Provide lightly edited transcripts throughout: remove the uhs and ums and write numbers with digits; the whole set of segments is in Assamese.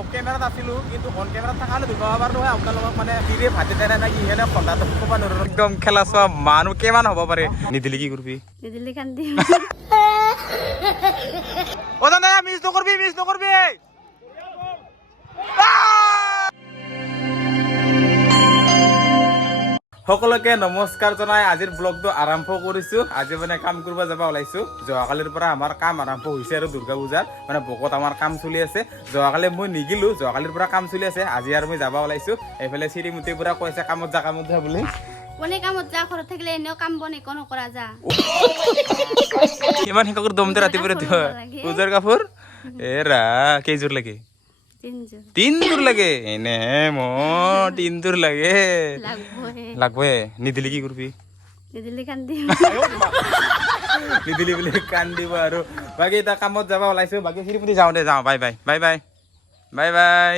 অফ কেমেৰাত আছিলোঁ কিন্তু অন কেমেৰাত থকালে দুবাৰ নহয় আপোনালোকক মানে কিৰে ভাতে দেনে না কি হেনে খন্দাটো ক'ব নোৱাৰোঁ একদম খেলা চোৱা মানুহ কিমান হ'ব পাৰে নিদিলি কি কৰিবি নিদিলি কান্দি অ দাদা মিছ নকৰবি সকলোকে নমস্কাৰ জনাই আজিৰ ব্লগটো আৰম্ভ কৰিছোঁ আজি মানে কাম কৰিব যাব ওলাইছোঁ যোৱাকালিৰ পৰা আমাৰ কাম আৰম্ভ হৈছে আৰু দুৰ্গা পূজাৰ মানে বকত আমাৰ কাম চলি আছে যোৱাকালি মই নিগিলোঁ যোৱাকালিৰ পৰা কাম চলি আছে আজি আৰু মই যাব ওলাইছোঁ এইফালে চিৰিমুটিৰ পৰা কৈছে কামত যা বুলি কোনে কামত যা ঘৰত থাকিলে এনেও কাম বন একো নকৰা যা ইমান শিক্ষকৰ দমতে ৰাতিপুৱা পূজাৰ কাপোৰ এৰা কেইযোৰ লাগে তিনযোৰ লাগে এনে মোৰ তিনযোৰ লাগে লাগবে নিদিলি কি কৰিবি নিদিলি কান্দি নিদিলি বুলি কান্দিব আৰু বাকী এটা কামত যাব ওলাইছোঁ বাকী চিৰিমুটি যাওঁ দে যাওঁ বাই বাই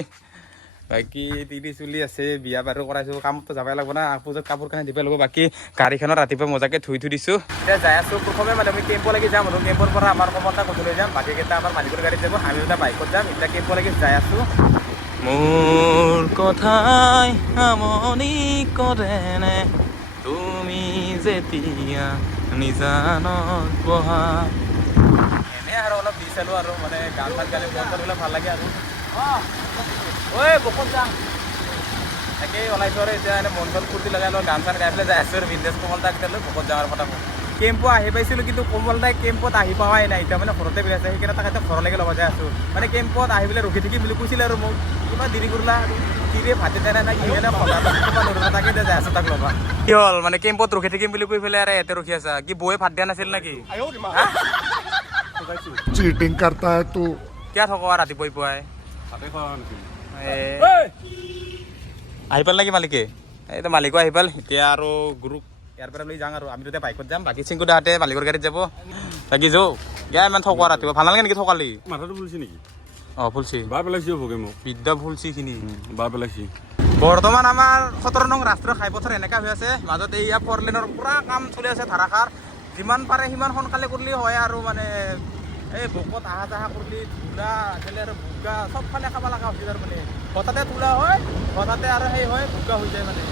বাকী তিৰি চলি আছে বিয়া বাৰু কৰাইছোঁ কামতো যাবই লাগব না পূজাত কাপোৰ কানি দিব লাগিব বাকী গাড়ীখনত ৰাতিপুৱা মজাকৈ ধুই দিছোঁ এতিয়া যাই আছোঁ প্ৰথমে মানে আমি কেম্প লাগি যাম আৰু কেম্পৰ পৰা আমাৰ কমতা গধূলি যাম বাকীকেইটা আমাৰ মালিকৰ গাড়ীত যাব আমি এটা বাইকত যাম এতিয়া কেম্প লাগি যাই আছোঁ মোৰ কথাই আমনি কৰেনে তুমি যেতিয়া নিজানত বহা এনে আৰু অলপ দি চালোঁ আৰু মানে গান চান গালে মন কৰিলে ভাল লাগে আৰু ঐ বকত যাম তাকেই ওলাইছোঁ আৰু এতিয়া এনে মন চন ফূৰ্তি লগাই লৈ গান চান গাই পেলাই যাই আছোঁ আৰু বিন্দেজ কমল দাক লৈ বকত যাওঁ আৰু ফটাফট কেম্পো আহি পাইছিলোঁ কিন্তু কমল দাই কেম্পত আহি পোৱাই নাই এতিয়া মানে ঘৰতে বিলাইছে সেইকাৰণে তাক এতিয়া ঘৰলৈকে ল'ব যাই আছোঁ মানে কেম্পত আহি পেলাই ৰখি থাকি বুলি কৈছিলে আৰু মোক কিবা দেৰি কৰিলা কিৰে ভাতে দেনে না কি হেনে তাকে যাই আছোঁ তাক ল'বা কি হ'ল মানে কেম্পত ৰখি থাকিম বুলি কৈ পেলাই আৰু ইয়াতে ৰখি আছা কি বৌয়ে ভাত দিয়া নাছিল নেকি चीटिंग करता है तू কিয় থক ৰাতিপুৱাই পুৱাই আহি পাল নেকি মালিকে এইটো মালিকো আহি পাল এতিয়া আৰু গুৰুক ইয়াৰ পৰা লৈ যাওঁ আৰু আমি এতিয়া বাইকত যাম বাকী চিংকু দাহঁতে মালিকৰ গাড়ীত যাব বাকী যাওঁ ইয়া ইমান থকা ৰাতিপুৱা ভাল নালাগে নেকি থকালি মাথাটো ফুলছি নেকি অঁ ফুলছি বাৰ পেলাইছি হ'বগে মোক বিদ্যা ফুলছি খিনি বাৰ পেলাইছি বৰ্তমান আমাৰ 17 নং ৰাষ্ট্ৰীয় ঘাইপথৰ এনেকা হৈ আছে মাজতে এয়া 4 লেনৰ পুৰা কাম চলি আছে ধাৰাসাৰ যিমান পাৰে সিমান সোনকালে কৰিলে হয় আৰু মানে এই বকত আহা যাহা কৰিলে ধূলা আছিলে আৰু বোকা চবফালে খাব লগা হৈছে তাৰ মানে হঠাতে ধূলা হয় হঠাতে আৰু সেই হয় বোকা হৈ যায় মানে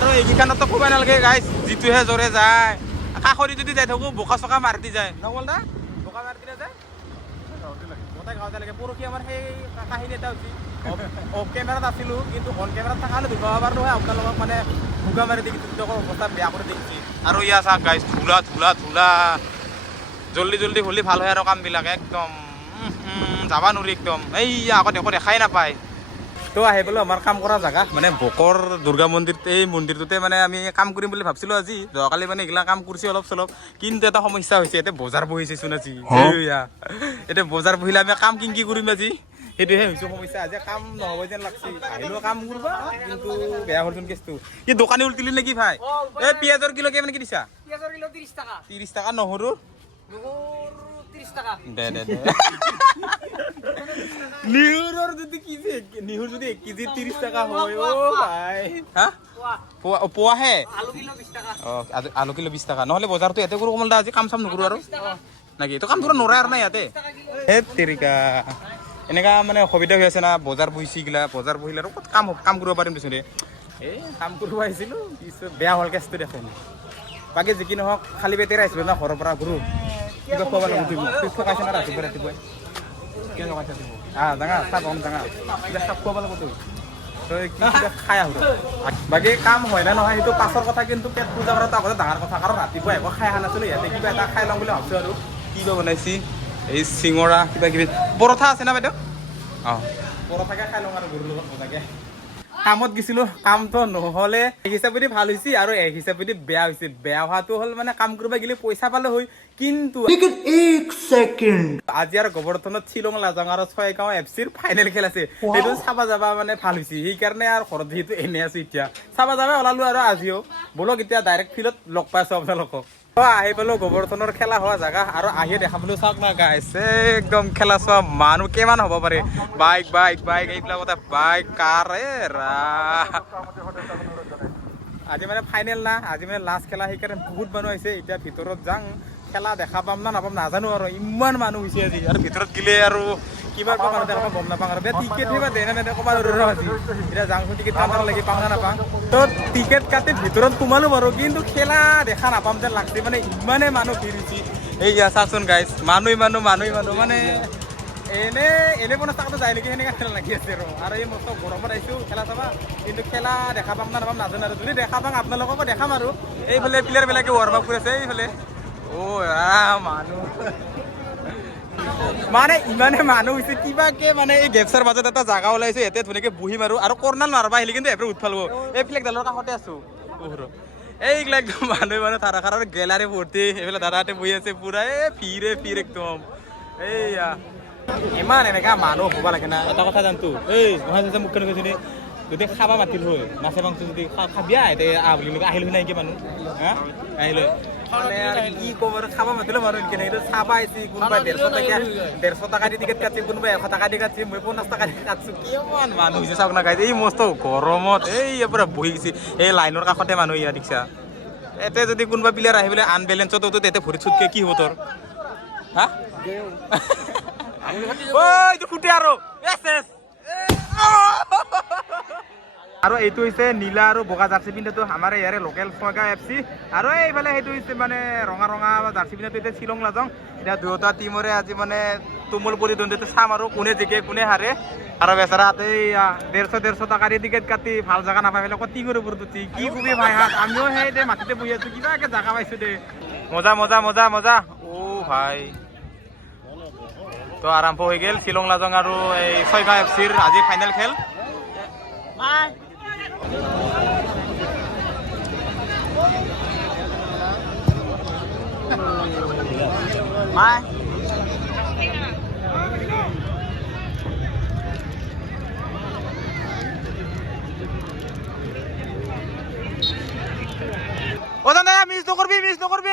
আৰু এইকেইখনতো ক'বই নালাগে গাইছ যিটোহে জ্বৰে যায় কাষৰি যদি যাই থাকোঁ বোকা চকা মাৰি দি যায় নকল দা বোকা মাৰি দিলে যায় গোটেই গাঁৱতে লাগে পৰহি আমাৰ সেই কাহিনী এটা হৈছে অফ কেমেৰাত আছিলোঁ কিন্তু অন কেমেৰাত থকালে দুবাৰ নহয় আপোনালোকক মানে বোকা মাৰি দেখিছোঁ তেওঁলোকৰ অৱস্থা বেয়া কৰি দেখিছে আৰু ইয়াৰ চাওক গাইছ ধূলা জল্দি হ'লে ভাল হয় আৰু কামবিলাক একদম যাব নোৱাৰি একদম এই আগত একো দেখাই নাপায় তো আহি পেলাই আমাৰ কাম কৰা জেগা মানে বকৰ দুৰ্গা মন্দিৰ এই মন্দিৰটোতে মানে আমি কাম কৰিম বুলি ভাবিছিলোঁ আজি যোৱাকালি মানে এইগিলা কাম কৰিছে অলপ চলপ কিন্তু এটা সমস্যা হৈছে এতিয়া বজাৰ বহিছেচোন আজি এতিয়া বজাৰ বহিলে আমি কাম কি কৰিম আজি সেইটোহে হৈছে সমস্যা আজি কাম নহ'ব যেন লাগছে আহিলেও কাম কৰিব কিন্তু বেয়া হ'লচোন কেছটো কি দোকানী উল্টিলি নেকি ভাই এই পিঁয়াজৰ কিলো কিমান কি দিছা 30 টকা নহৰু দে নিহুৰৰ যদি কি যে নিহুৰ যদি 1 কেজি 30 টকা হয় অ ভাই হা পোৱাহে আলু কিলো 20 টকা নহ'লে বজাৰটো ইয়াতে কৰোঁ কমল দা আজি কাম চাম নকৰোঁ আৰু নাকি তো কাম ধৰা নৰা আৰু নাই ইয়াতে হে তেৰিকা এনেকা মানে অসুবিধা হৈ আছে না বজাৰ বহিছিগিলা বজাৰ বহিলে আৰু ক'ত কাম কৰিব পাৰিম দেচোন এই কাম কৰিব আহিছিলোঁ পিছত বেয়া হ'ল কেছটো দেখোন বাকী যি কি নহওক খালী পেটেৰে আহিছিলোঁ না ঘৰৰ পৰা ঘূৰোঁ কিবা খোৱাব লাগিব তুমি ঠকাইছে না ৰাতিপুৱাই কিয় ঠকাইছা তুমি ডাঙা চাহ গম ডাঙা কিবা চাহ খোৱাব লাগিব তই কিবা খাই আহোঁ বাকী কাম হয় না নহয় সেইটো পাছৰ কথা কিন্তু পেট পূজা কৰাটো আগতে ডাঙৰ কথা কাৰণ ৰাতিপুৱা একো খাই অহা নাছিলোঁ ইয়াতে কিবা এটা খাই ল'ম বুলি ভাবিছোঁ আৰু কিবা বনাইছি এই চিঙৰা কিবা কিবি পৰঠা আছে না বাইদেউ অঁ পৰঠাকে খাই লওঁ আৰু গৰুৰ লগত মজাকৈ কামত গৈছিলোঁ কামটো নহ'লে এক হিচাপেদি ভাল হৈছে আৰু এক হিচাপেদি বেয়া হৈছে বেয়া হোৱাটো হ'ল মানে কাম কৰিব গ'লে পইচা পালে হয় কিন্তু আজি আৰু গোবৰ্ধনত শ্বিলং লাজাং আৰু 6 গাঁও এফচিৰ ফাইনেল খেল আছে সেইটো চাব যাবা মানে ভাল হৈছে সেইকাৰণে আৰু ঘৰত যিহেতু এনে আছোঁ এতিয়া চাব যাবা ওলালোঁ আৰু আজিও বলক এতিয়া ডাইৰেক্ট ফিল্ডত লগ পাইছোঁ আপোনালোকক আহি পালোঁ গোবৰ্ধনৰ খেলা হোৱা জেগা আৰু আহি দেখা পালোঁ চাওক না গাইছ একদম খেলা চোৱা মানুহ কিমান হ'ব পাৰে বাইক এইবিলাকতে বাইক কাৰ আজি মানে ফাইনেল না আজি মানে লাষ্ট খেলা সেইকাৰণে বহুত মানুহ আহিছে এতিয়া ভিতৰত যাওঁ খেলা দেখা পাম না নাপাম নাজানো আৰু ইমান মানুহ হৈছে আজি আৰু ভিতৰত গ'লে আৰু কিমান পাওঁ মানে মই গম নাপাওঁ আৰু টিকেট দিবা দেই নে ক'বা ধৰণৰ আজি এতিয়া যাওঁ টিকেট কাটাৰ লাগি পাওঁ না নাপাওঁ তো টিকেট কাটি ভিতৰত সোমালো বাৰু কিন্তু খেলা দেখা নাপাম যেন লাগছে মানে ইমানে মানুহ ভিৰ হৈছে এই চাচোন গাইজ মানুহ মানে এনে বনাই চাকটো যায় নেকি সেনেকৈ খেলা লাগি আছে আৰু এই মস্ত গৰমত আহিছোঁ খেলা চাবা কিন্তু খেলা দেখা পাম না নাপাম নাজানো আৰু যদি দেখা পাম আপোনালোককো দেখাম আৰু এইফালে প্লেয়াৰবিলাকে ৱাৰ্ম আপ কৰি আছে এইফালে মানুহ মানে ইমানে মানুহ হৈছে কিবাকে মানে এই গেপচাৰ মাজত এটা জাগা ওলাইছে ইয়াতে ধুনীয়াকৈ বহিম আৰু কৰ্ণাৰ মাৰবা আহিলে কিন্তু এবাৰ উঠফালব এই ফ্লেগডালৰ কাষতে আছোঁ এইবিলাক মানুহ ধাৰাসাৰৰ গেলাৰী ভৰ্তি এইফালে দাদাহঁতে বহি আছে পুৰা ফিৰ একদম এইয়া ইমান এনেকা মানুহ হ'ব লাগে না এটা কথা জানতো এই মহাজ মুখ্য কৈছে যদি খাবা মাতিল হয় মাছে মাংস যদি খাবিয়া এতিয়া বুলি আহিলো নাই কি মানুহ হা আহিলে কি ক'ব আৰু খাব মাতিলো মানুহ কেনে এইটো চাবা আহিছে কোনোবাই 150 টকা দি টিকেট কাটছে কোনোবাই 100 টকা দি কাটছে মই 50 টকা দি কাটছো কিমান মানুহ হৈছে চাওক না গাইছে এই মস্ত গৰমত এই পুৰা বহি গৈছে এই লাইনৰ কাষতে মানুহ ইয়াত দেখিছা এতে যদি কোনোবা প্লেয়াৰ আহি পেলাই আনবেলেঞ্চত তেতে ভৰিত চুটকে কি হ'ব তোৰ হা এইটো ফুটে আৰু এইটো হৈছে নীলা আৰু বগা জাৰ্চি পিন্ধাটো আমাৰ ইয়াৰে লোকেল ছয়গাঁও FC আৰু এইফালে সেইটো হৈছে মানে ৰঙা জাৰ্চি পিন্ধাটো এতিয়া শ্বিলং লাজং এতিয়া দুয়োটা টিমৰে আজি মানে তুমুল প্ৰতিদ্বন্দ্বিতা চাম আৰু কোনে জিকে কোনে হাৰে আৰু বেচাৰা হাতে 150 টকা দি টিকেট কাটি ভাল জাগা নাপাই পেলাই আকৌ টিঙৰ ওপৰত উঠি কি কবি ভাই হাত আমিও সেই দে মাটিতে বহি আছো কিবাকে জাগা পাইছো দে মজা ভাই তো আৰম্ভ হৈ গ'ল শ্বিলং লাজং আৰু এই ছয়গাঁও FCৰ আজি ফাইনেল খেল মিছ নকৰবি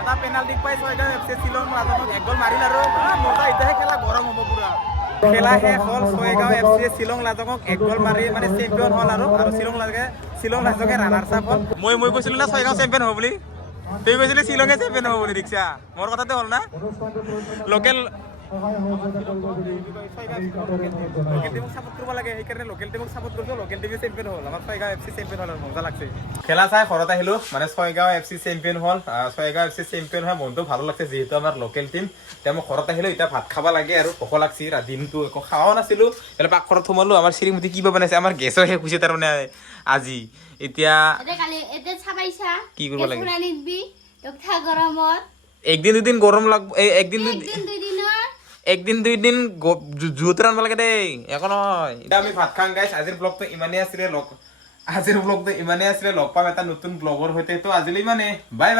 এটা পেনাল্টি পাই ছয়গাঁও FC শ্বিলং লাজঙক এক গ'ল মাৰিল আৰু মজা এতিয়াহে খেলা গৰম হ'ব পুৰা খেলা শেষ হ'ল ছয়গাঁও FC শ্বিলং লাজঙক এক গ'ল মাৰি মানে চেম্পিয়ন হ'ল আৰু শ্বিলং লাজঙে ৰানাৰ্ছ আপ হ'ল মই কৈছিলোঁ না ছয়গাঁও চেম্পিয়ন হ'ব বুলি তুই কৈছিলি শ্বিলঙে চেম্পিয়ন হ'ব বুলি দেখিছা মোৰ কথাতে হ'ল না লোকেল খেলা চাই ঘৰত আহিলো মানে ছয়গাঁও FC চেম্পিয়ন হ'ল ছয়গাঁও FC চেম্পিয়ন হয় মনটো ভালো লাগছে যিহেতু আমাৰ লোকেল টিম এতিয়া মই ঘৰত আহিলো এতিয়া ভাত খাব লাগে আৰু ভোক লাগছি দিনটো একো খাৱাও নাছিলো এতিয়া পাকঘৰত সোমালো আমাৰ শ্ৰীমতী কিবা বনাইছে আমাৰ গেছো শেষ হৈছে তাৰমানে আজি এতিয়া কি কৰিব লাগে একদিন দুদিন গৰম লাগব একদিন দুইদিন জুত ৰান্ধিব লাগে দেই একো নহয় এতিয়া আমি ভাত খাম গাইছ আজিৰ ব্লগটো ইমানেই আছিলে লগ পাম এটা নতুন ব্লগৰ সৈতে তো আজিলৈ ইমানে বাই